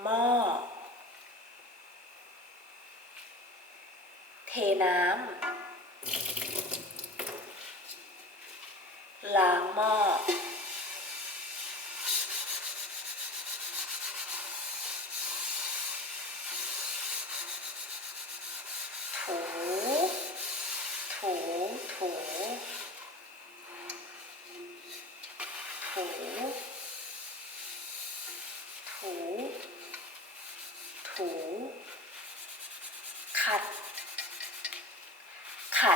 หม้อ เทน้ำล้างหม้อ ถู ถู ถู ถู ถู ถู ขัด ขั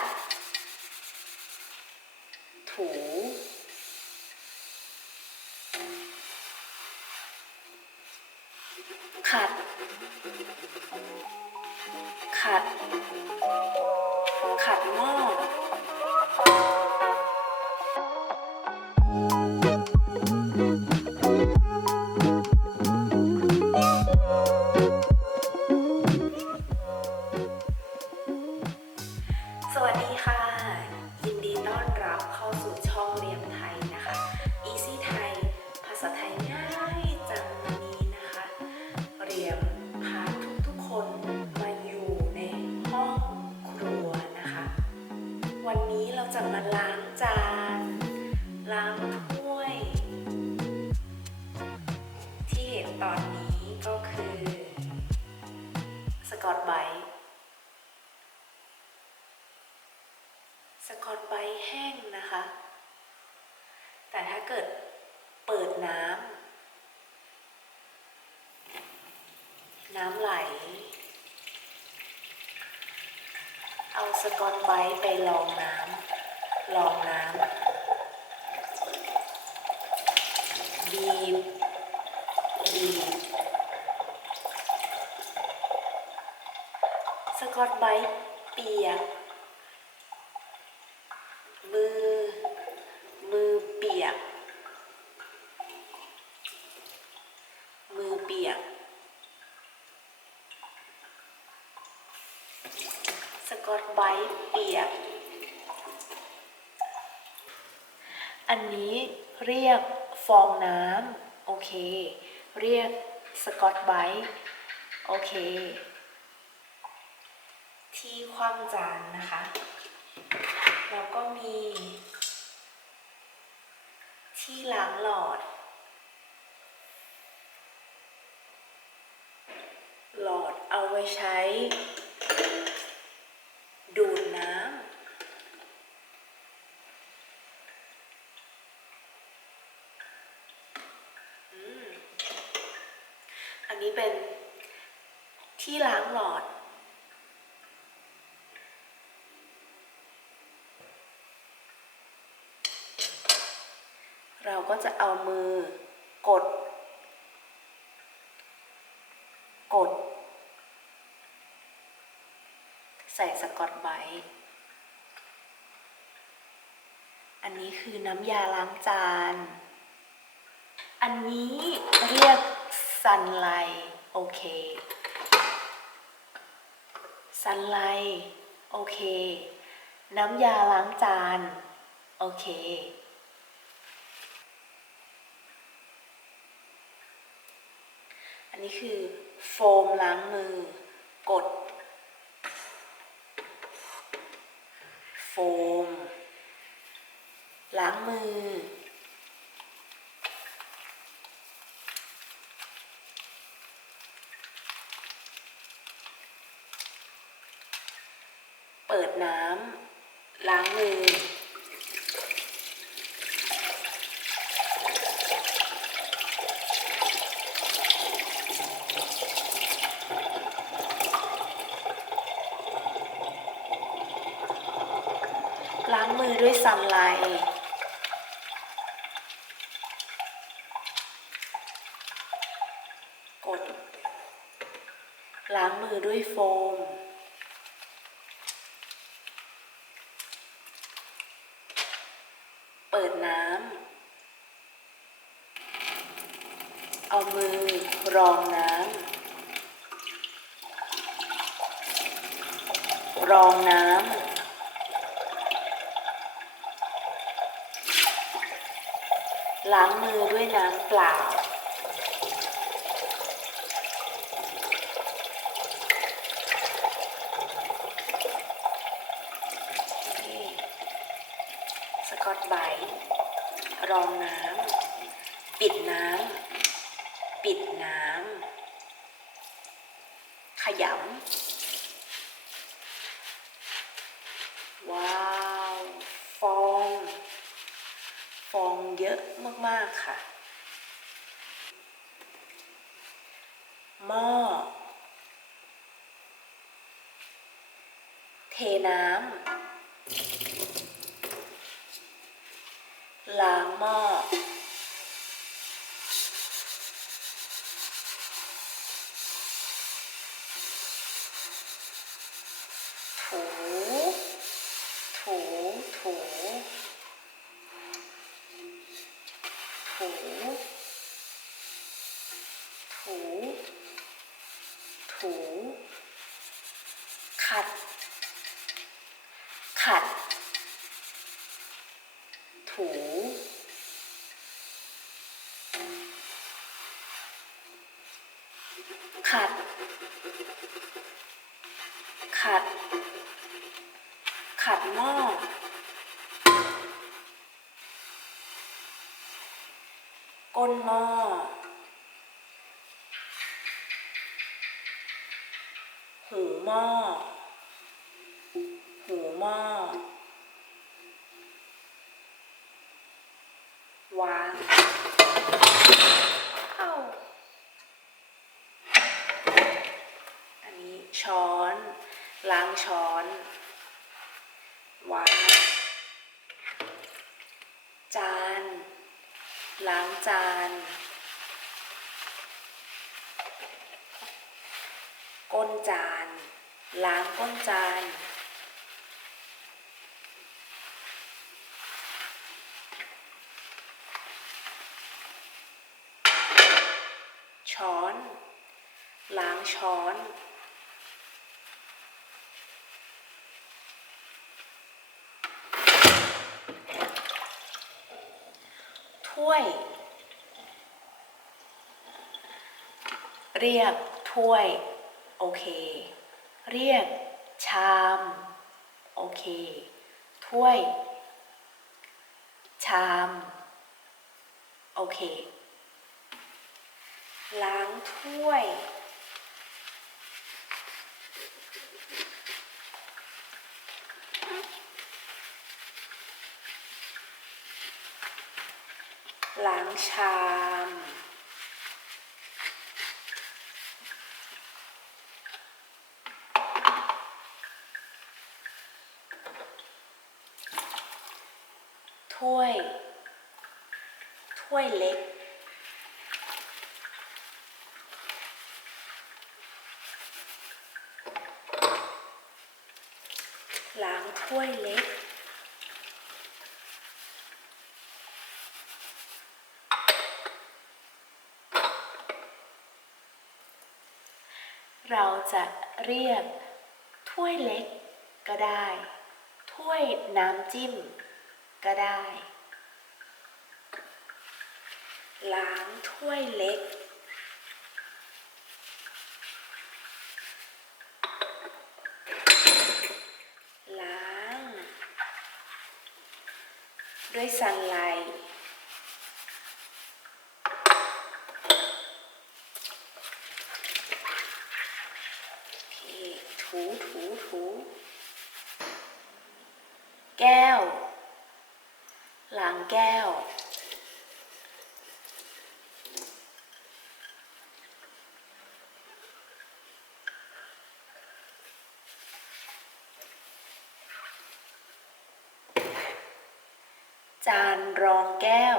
เกิดเปิดน้ำ น้ำไหล เอาสกอตไบต์ไปลองน้ำ ลองน้ำ บีบ บีบ สกอตไบต์เปียก มือ มือเปียก มือเปียก สกอตไบท์เปียก อันนี้เรียกฟองน้ำโอเค เรียกสกอตไบท์โอเค ที่คว่ำจานนะคะ แล้วก็มี ที่ล้างหลอด หลอดเอาไว้ใช้ ดูดน้ำ อันนี้เป็นที่ล้างหลอด เราก็จะเอามือกด กด ใส่สกอตไบอันนี้คือน้ำยาล้างจาน อันนี้เรียกซันไลโอเคซันไลโอเค น้ำยาล้างจาน โอเค อันนี้คือโฟมล้างมือ กด โฟม ล้างมือ เปิดน้ำล้างมือ ล้างมือด้วยซันไลท์กด ล้างมือด้วยโฟม เปิดน้ำ เอามือรองน้ำ รองน้ำ ล้างมือด้วยน้ำเปล่า องน้ำ ปิดน้ำ ปิดน้ำขยำว้าว ฟอง ฟองเยอะมาก ๆ ค่ะ หม้อ เทน้ำล้างหม้อ ถูถู ถู ถู ถู ถู ขัด ขัด ถู ขัด ขัด ขัดหม้อ ก้นหม้อ หูหม้อ หูหม้อ วาง เอ้า อันนี้ช้อน ล้างช้อน วาง จาน ล้างจาน ก้นจาน ล้างก้นจาน ช้อน ล้างช้อนถ้วย เรียกถ้วย โอเค เรียกชาม โอเค ถ้วย ชาม โอเค ล้างถ้วย ล้างชาม ถ้วย ถ้วยเล็ก ล้างถ้วยเล็ก เราจะเรียกถ้วยเล็กก็ได้ ถ้วยน้ำจิ้ม ก็ได้ ล้างถ้วยเล็ก ล้าง ด้วยสันไลท์โอเค ถูถูถู แก้ว ล้างแก้ว จานรองแก้ว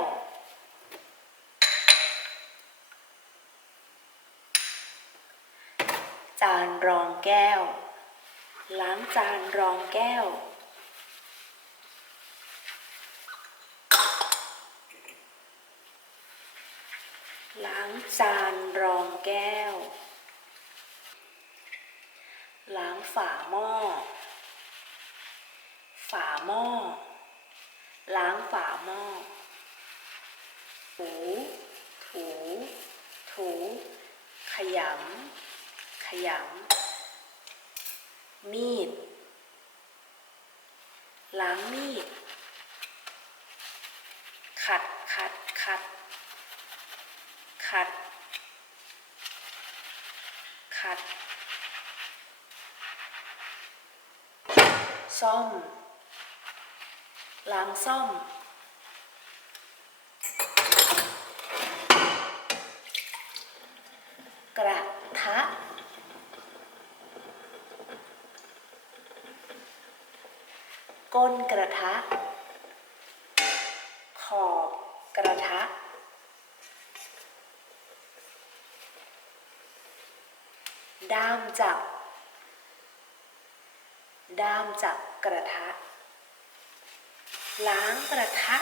จานรองแก้ว ล้างจานรองแก้ว ล้างจานรองแก้ว ล้างฝาหม้อ ฝาหม้อ ล้างฝาหม้อ ถู ถู ถู ขยำ ขยำ มีด ล้างมีด ขัด ขัด ขัด ขัด ขัด ซ่อม ล้างซ่อม กระทะ ก้นกระทะ ขอบกระทะ ด้ามจับ ด้ามจับกระทะ ล้างกระทะ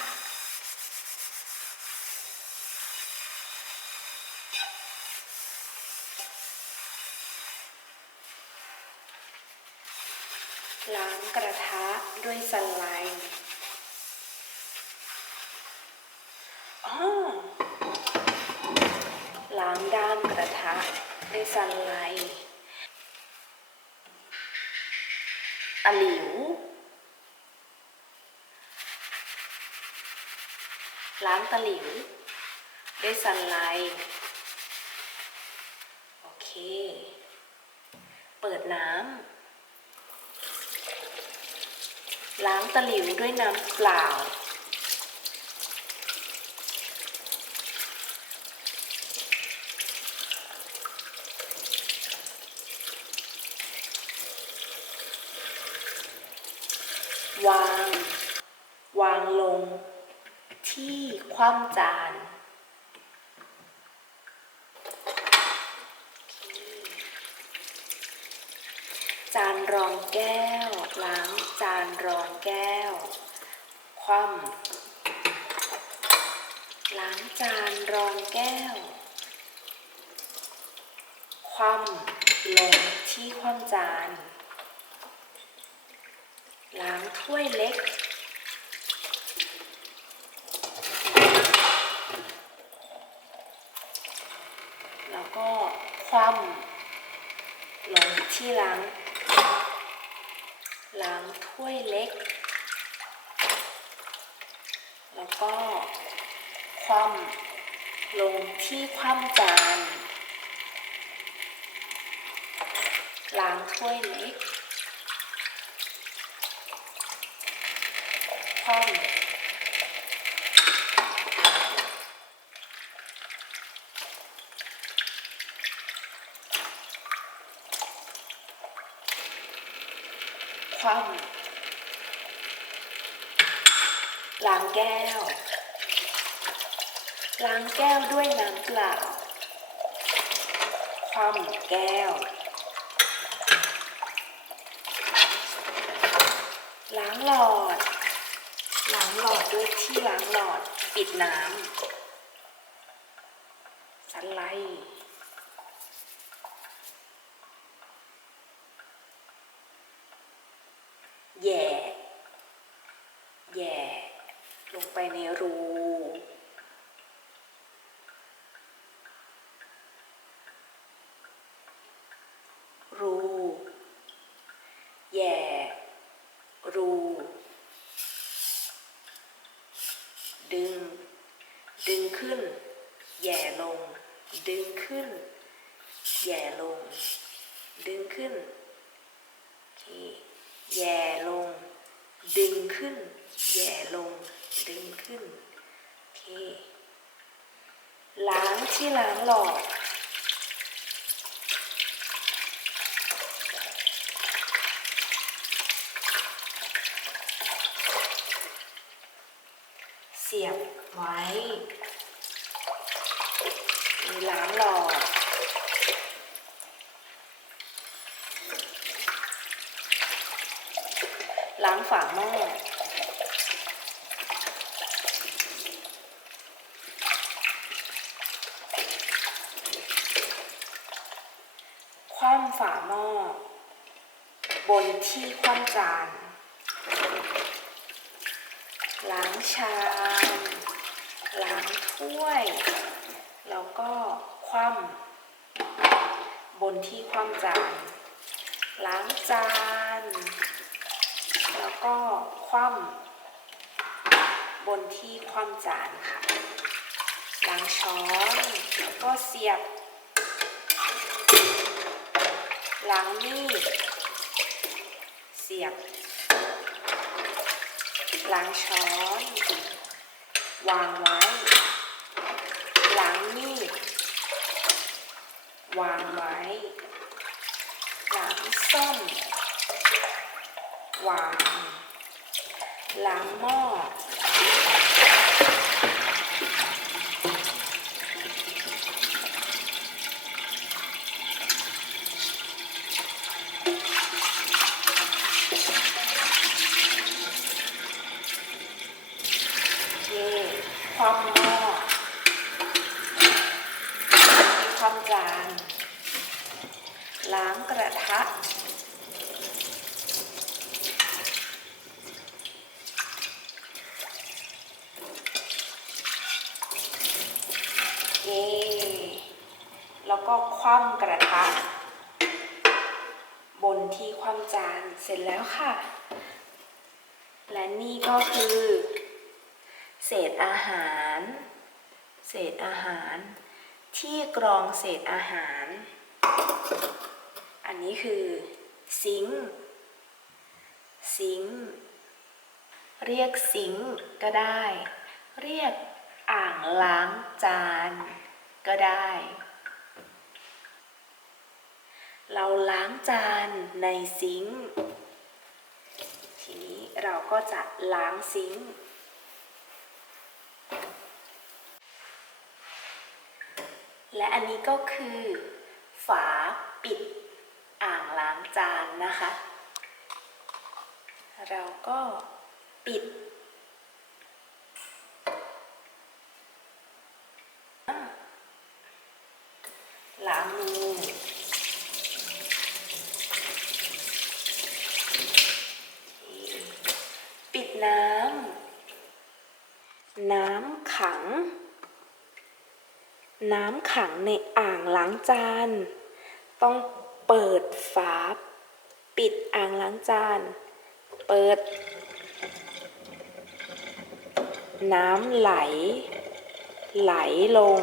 ล้างกระทะด้วยสไลด์อ๋อล้างด้ามกระทะด้วยสไลด์ตะหลิว ล้างตะ หลิวด้วยสไลด์โอเค เปิดน้ำล้างตะหลิวด้วยน้ำเปล่า วาง วางลง ที่คว่ำจานจานรองแก้ว ล้างจานรองแก้ว คว่ำล้างจานรองแก้ว คว่ำลงที่คว่ำจาน ล้างถ้วยเล็ก แล้วก็ คว่ำลงที่ล้างล้างถ้วยเล็ก แล้วก็คว่ำลงที่คว่ำจานล้างถ้วยเล็กคว่ำคว่ำล้างแก้ว ล้างแก้วด้วยน้ำเปล่า คว่ำแก้ว ล้างหลอด ล้างหลอดด้วยที่ล้างหลอด ปิดน้ำสไลแย่ แย่ ลงไปในรู แหย่ รู ดึง ดึงขึ้น แย่ลง ดึงขึ้น แย่ลง ดึงขึ้นแย่ลง ดึงขึ้น แย่ลง ดึงขึ้นโอเคล้างที่ล้างหลอด เสียบไว้มีล้างหลอดล้างฝาหม้อคว่ำฝาหม้อบนที่คว่ำจาน ล้างชามล้างถ้วย แล้วก็คว่ำบนที่คว่ำจานล้างจาน แล้วก็คว่ำบนที่คว่ำจานค่ะ ล้างช้อนแล้วก็เสียบ ล้างมีดเสียบ ล้างช้อน วางไว้ ล้างมีด วางไว้ ล้างส้มวาง ล้างหม้อ เย่ความหม้อความจาน ล้างกระทะ เย่ แล้วก็คว่ำกระทะบนที่คว่ำจานเสร็จแล้วค่ะ และนี่ก็คือ เศษอาหาร เศษอาหาร ที่กรองเศษอาหาร อันนี้คือซิงซิงเรียกซิงก็ได้ เรียกอ่างล้างจานก็ได้ เราล้างจานในซิงค์ทีนี้เราก็จะล้างซิงค์และอันนี้ก็คือ ฝาปิดอ่างล้างจานนะคะ เราก็ปิด ล้างมือ ปิดน้ำ น้ำขัง น้ำขังในอ่างล้างจาน ต้องเปิดฝา ปิดอ่างล้างจาน เปิด น้ำไหล ไหลลง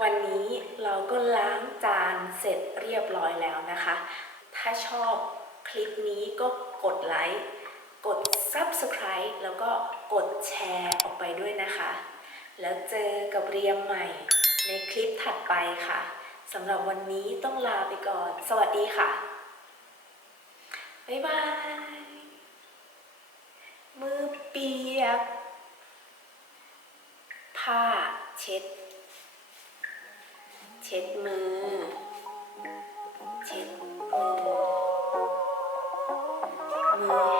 วันนี้เราก็ล้างจานเสร็จเรียบร้อยแล้วนะคะ ถ้าชอบคลิปนี้ก็กดไลค์ กด subscribe แล้วก็กดแชร์ออกไปด้วยนะคะ แล้วเจอกับเรียมใหม่ในคลิปถัดไปค่ะสำหรับวันนี้ต้องลาไปก่อน สวัสดีค่ะ บ๊ายบาย มือเปียก ผ้าเช็ด เช็ดมือ เช็ดมือมือ